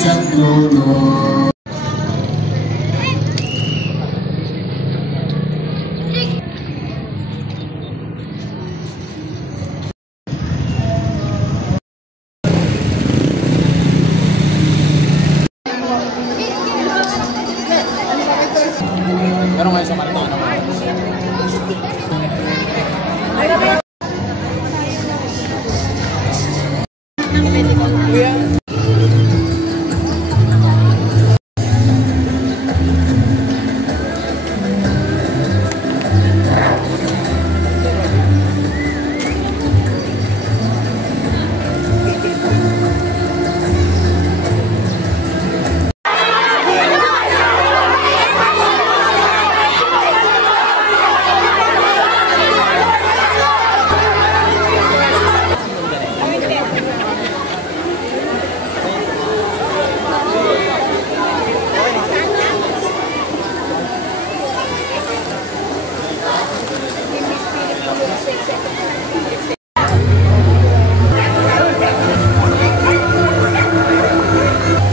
sa trono. Pero ngayon sa Maritano.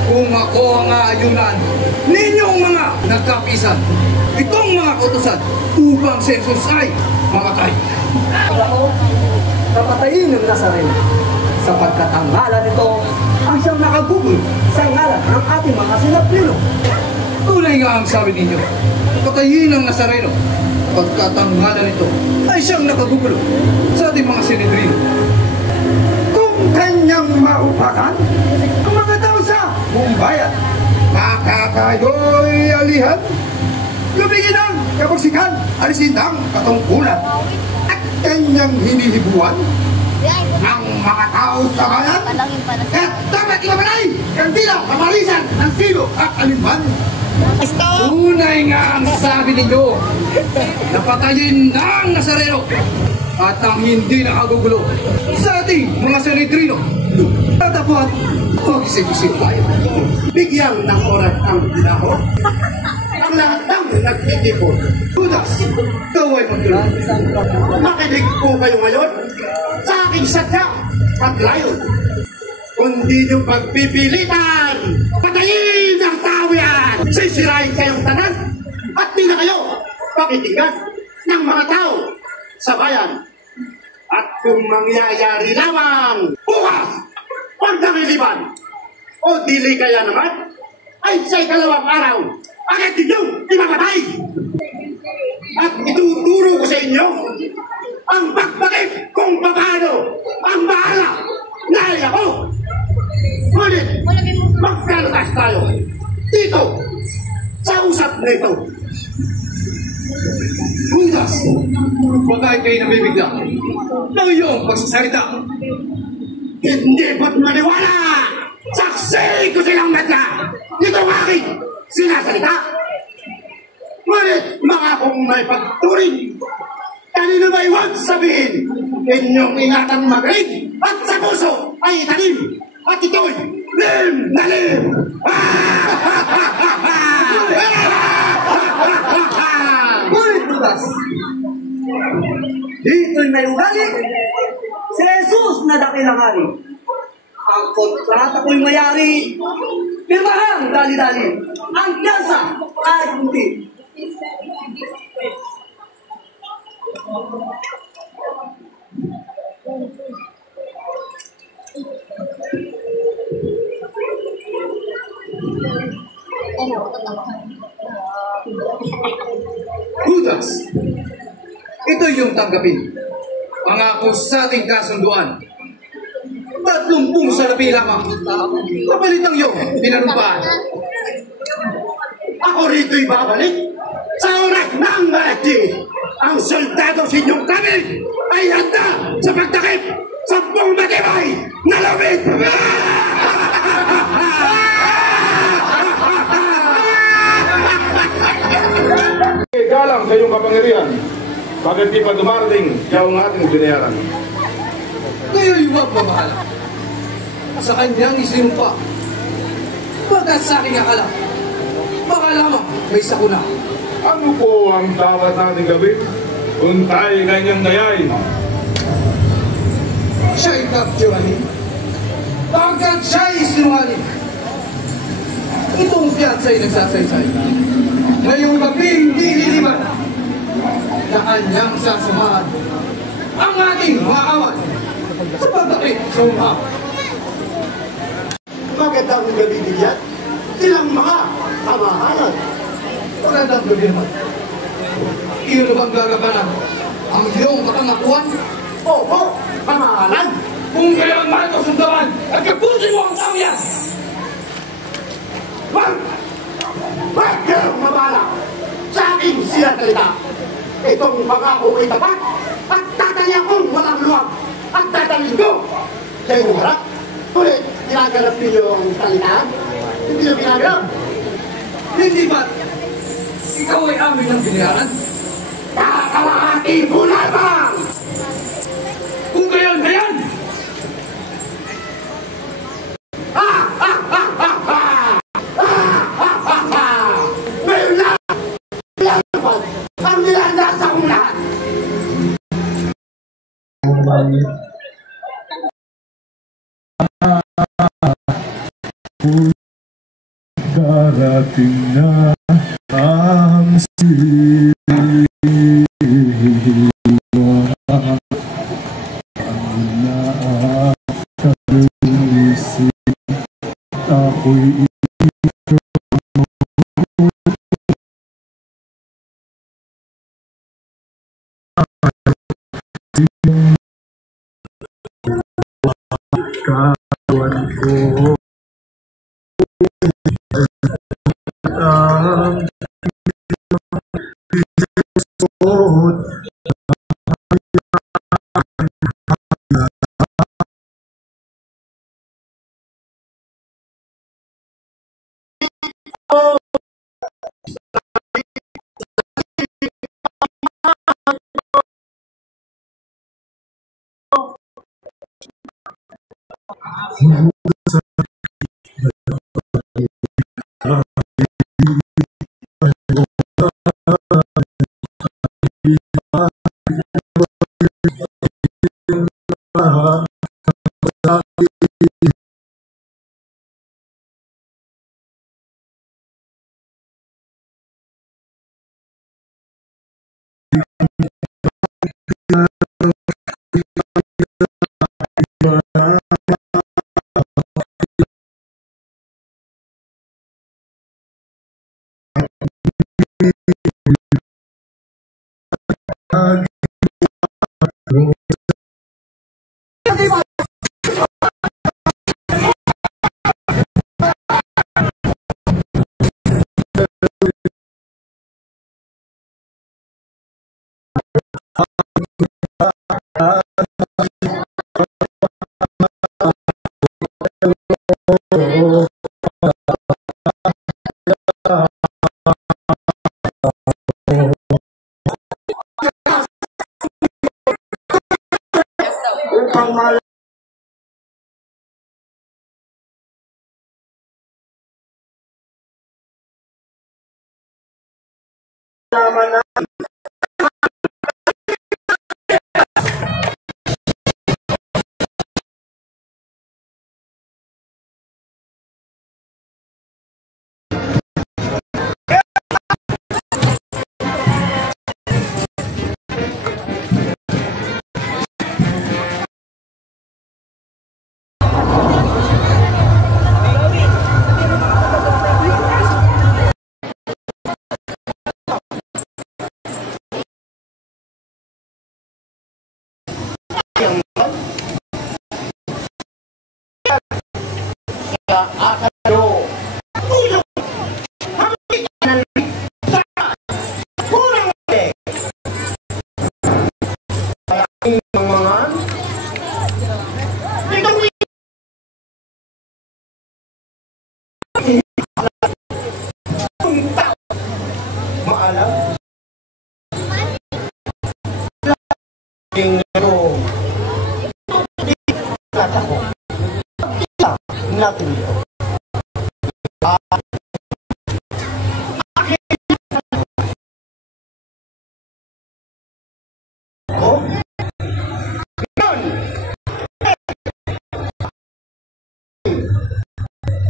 Kung ako ang aayunan ninyong mga nagkapisan, itong mga kautusan upang si Jesus ay mamatay. Ako, kapatayin ng Nazareno, sapagkat ang ngalan nito ang siyang nakagugol sa ngalan ng ating mga sinaplino. Tunay nga ang sabi ninyo, patayin ang Nazareno, pagkat ang ngalan nito ay siyang nakagugulo sa ating mga Sinedrino. Kung kanyang maupakan, ang mga tao sa buong bayan, makakayo'y alihan, lumigin ang kapusikan, alisin ang katungkulan, at kanyang hinihibuan ang mga tao sa bayan, at dapat ipamalay ang bilang kapalisan ng silo at alimban. Tunay nga ang sabi ninyo, napatayin ng Nazareno at ang hindi nakagugulo sa ating mga Sinedrino. Dapat mag-isip-isip tayo. Bigyan ng oras ang tinaho, ang lahat ng nagtitipon. Judas, ikaw ay magtulong. Makinig po kayo ngayon sa aking sadya at layon. Kundi niyong pagpipilitan, patayin ang tao yan! Sisirain kayong tanan at di na kayo pakitigan ng mga tao sa bayan. At kung mangyayari lamang bukas, pag namiliban, o dili kaya naman, ay sa ikalawang araw, agad ninyong imamatay! At ituturo ko sa inyo ang pagbakit kung paano ang bahala na ay ako. Ngunit, magkaltas tayo dito sa usap nito. Judas, bakit kayo nabibigla ng iyong pagsasalita? Hindi ba't maniwala? Saksi ko silang mata! Dito ang aking sinasalita! Ngunit mga kung may pagturing, kanino ba iwag sabihin? Inyong ingatan mag-rig at sa puso ay itanim at ito'y lim na lim! Ngunit Judas, dito'y may ugali si Jesus na dakilang hari. Ang kontrata ko'y mayari, pirmahan dali-dali, ang piyansa ay kunti. Judas, ito yung tanggapin. Pangako sa ating kasunduan. 30 salapi lamang. Kapalit ang iyong pinarumpaan. Ako rito'y babalik sa oras ng malaki. Ang soldado sa inyong kami ay handa sa pagtakip sa buong matibay na lubid. Galang sa iyong kapangyarihan, bakit di pa dumarating ang ating binayaran? Kayo'y huwag mamahala sa kanyang isinumpa. Pagkat sa aking akala, baka lamang may sakuna. Ano po ang dapat nating gawin kung tayo kanyang gayain? Siya'y kapturahin. Pagkat siya'y sinungaling, Itong piyansa'y nagsasaysay. Ngayong gabing dililiman na kanyang sasamahan ang ating maawan sa pagdakip sa umha. Magandang gabi niyan. Silang mga kamahalan. Magandang gabi naman. Iyo na bang gagabanan ang iyong katangakuan? Opo, kamahalan. Kung kailangan man ito sundaman at kapusin mo ang tao yan! Wag kayong mabala sa aking sinasalita. Itong pangako ay tapat at tatanya kong walang luwag at tatalin ko sa inyong harap. Ulit, ginaganap ninyo ang salita? Hindi nyo ginaganap? Hindi ba't ikaw ay amin ng binayaran? Kakalahati mo lamang! Kung gayon na yan! Ngayon lang! Ang nilandas akong lahat! Darating na ang siwa. Ang nakakalulisip ako'y kawan ko.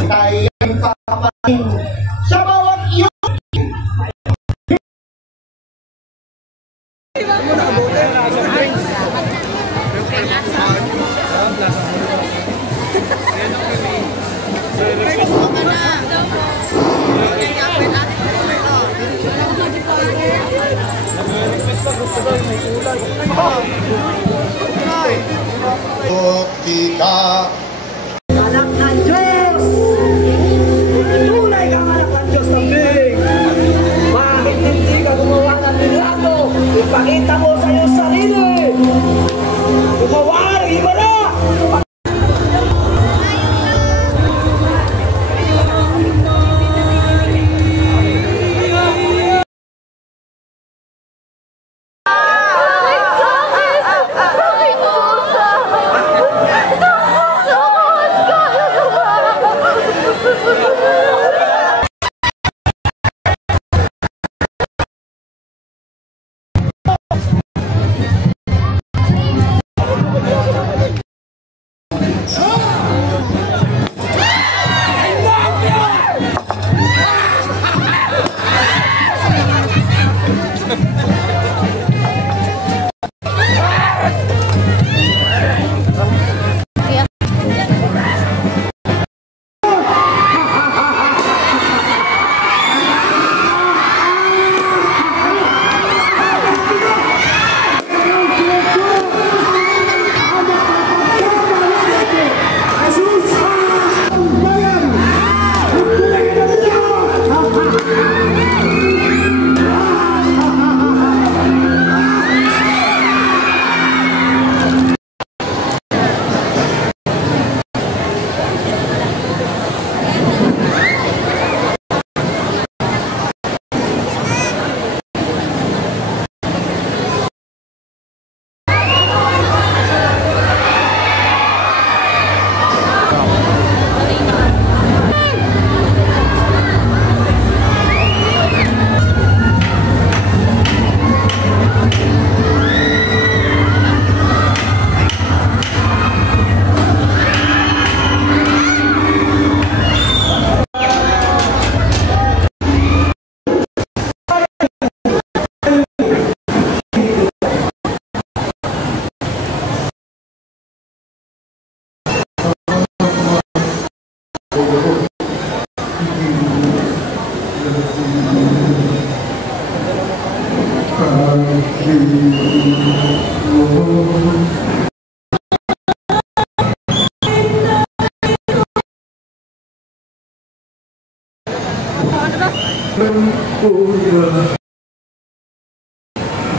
Tayo sa bawat iyo. Ika Anak ng Diyos! Tunay kang anak ng Diyos tambing! Bakit hindi ka gumawa ng milagro? Ipakita mo sa iyong sarili! Gumawa ng iba na!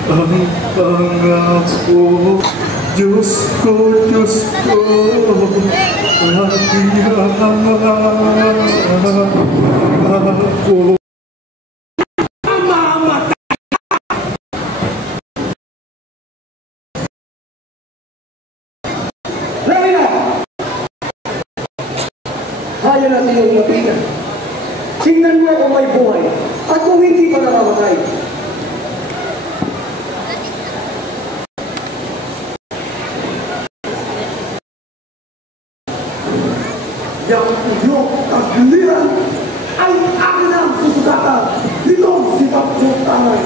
Ang pangako, Diyos ko, hatihan ako. Kaya natin yung lapitan. Tingnan mo kung may buhay at kung hindi pa namamatay. Yang iyong kagiliran ay akin ang susugatan. Itong si Bakjong Tanay.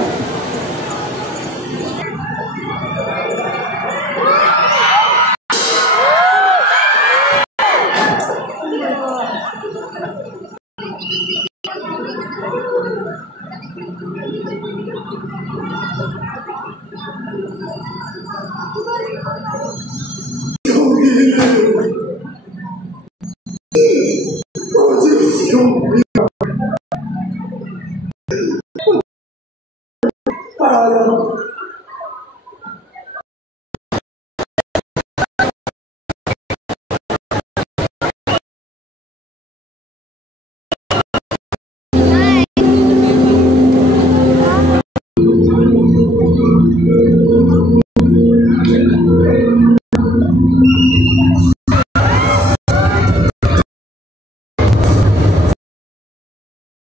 Para